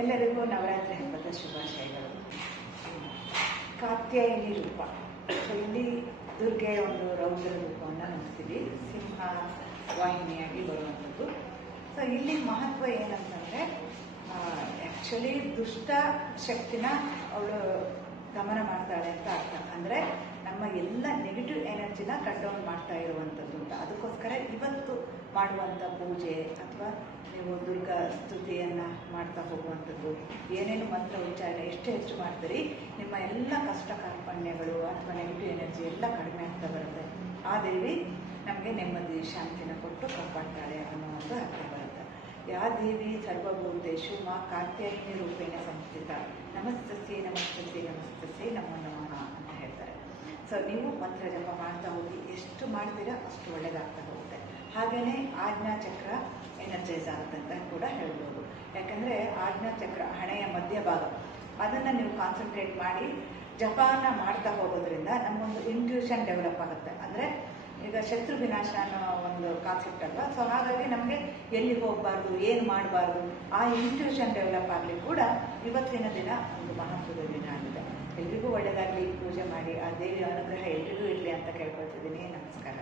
ಎಲ್ಲರಿಗೂ ನವರಾತ್ರಿ ಹಬ್ಬದ ಶುಭಾಶಯಗಳು. ಕಾತ್ಯಾಯಿನಿ ರೂಪ. ಸೊ ಇಲ್ಲಿ ದುರ್ಗೆಯ ಒಂದು ರೌದ್ರ ರೂಪವನ್ನು ನೋಡ್ತೀವಿ, ಸಿಂಹ ವಾಹಿನಿಯಾಗಿ ಬರುವಂಥದ್ದು. ಸೊ ಇಲ್ಲಿ ಮಹತ್ವ ಏನಂತಂದರೆ, ಆ್ಯಕ್ಚುಲಿ ದುಷ್ಟ ಶಕ್ತಿನ ಅವಳು ದಮನ ಮಾಡ್ತಾಳೆ ಅಂತ ಅರ್ಥ. ಅಂದರೆ ನಮ್ಮ ಎಲ್ಲ ನೆಗೆಟಿವ್ ಎನರ್ಜಿನ ಕಟ್ ಡೌನ್ ಮಾಡ್ತಾ ಇರುವಂಥದ್ದು ಅಂತ. ಅದಕ್ಕೋಸ್ಕರ ಇವತ್ತು ಮಾಡುವಂಥ ಪೂಜೆ ಅಥವಾ ನೀವು ದುರ್ಗಾ ಸ್ತುತಿಯನ್ನು ಮಾಡ್ತಾ ಹೋಗುವಂಥದ್ದು, ಏನೇನು ಮಂತ್ರ ಉಚ್ಚಾರಣೆ ಎಷ್ಟು ಹೆಚ್ಚು ಮಾಡ್ತೀರಿ, ನಿಮ್ಮ ಎಲ್ಲ ಕಷ್ಟ ಕಾರ್ಪಣ್ಯಗಳು ಅಥವಾ ನೆಗೆಟಿವ್ ಎನರ್ಜಿ ಎಲ್ಲ ಕಡಿಮೆ ಆಗ್ತಾ ಬರುತ್ತೆ. ಆ ದೇವಿ ನಮಗೆ ನೆಮ್ಮದಿ ಶಾಂತಿನ ಕೊಟ್ಟು ಕಾಪಾಡ್ತಾಳೆ ಅನ್ನೋ ಒಂದು ಅರ್ಥ ಬರುತ್ತೆ. ಯಾ ದೇವಿ ಸರ್ವಭೂತೇಶು ಮಾ ಕಾತ್ಯಾಯಿನಿ ರೂಪೇಣ ಸಂಸ್ಥಿತ ನಮಸ್ತಸ್ಯೆ ನಮಸ್ತಸ್ಯೆ ನಮಸ್ತಸ್ಯೆ ನಮೋ ನಮಃ ಅಂತ ಹೇಳ್ತಾರೆ. ಸೊ ನೀವು ಮಂತ್ರ ಜಪ ಮಾಡ್ತಾ ಹೋಗಿ, ಎಷ್ಟು ಮಾಡ್ತೀರಾ ಅಷ್ಟು ಒಳ್ಳೆಯದಾಗ್ತಾ ಹೋಗುತ್ತೆ. ಹಾಗೆಯೇ ಆಜ್ಞಾಚಕ್ರ ಎನರ್ಜೈಸ್ ಆಗುತ್ತೆ ಅಂತ ಕೂಡ ಹೇಳ್ಬೋದು. ಯಾಕಂದರೆ ಆಜ್ಞಾಚಕ್ರ ಹಣೆಯ ಮಧ್ಯಭಾಗ, ಅದನ್ನು ನೀವು ಕಾನ್ಸಂಟ್ರೇಟ್ ಮಾಡಿ ಜಪಾನ ಮಾಡ್ತಾ ಹೋಗೋದ್ರಿಂದ ನಮಗೊಂದು ಇಂಟ್ಯೂಷನ್ ಡೆವಲಪ್ ಆಗುತ್ತೆ. ಅಂದರೆ ಈಗ ಶತ್ರು ವಿನಾಶ ಅನ್ನೋ ಒಂದು ಕಾನ್ಸೆಪ್ಟ್ ಅಲ್ವಾ. ಸೊ ಹಾಗಾಗಿ ನಮಗೆ ಎಲ್ಲಿ ಹೋಗಬಾರ್ದು, ಏನು ಮಾಡಬಾರ್ದು, ಆ ಇಂಟ್ಯೂಷನ್ ಡೆವಲಪ್ ಆಗಲಿ ಕೂಡ ಇವತ್ತಿನ ದಿನ ಒಂದು ಮಹತ್ವದ ದಿನ ಆಗಿದೆ. ಎಲ್ರಿಗೂ ಒಳ್ಳೆಯದಾಗಲಿ, ಪೂಜೆ ಮಾಡಿ, ಆ ದೇವಿಯ ಅನುಗ್ರಹ ಎಲ್ರಿಗೂ ಇರಲಿ ಅಂತ ಕೇಳ್ಕೊಳ್ತಿದ್ದೀನಿ. ನಮಸ್ಕಾರ.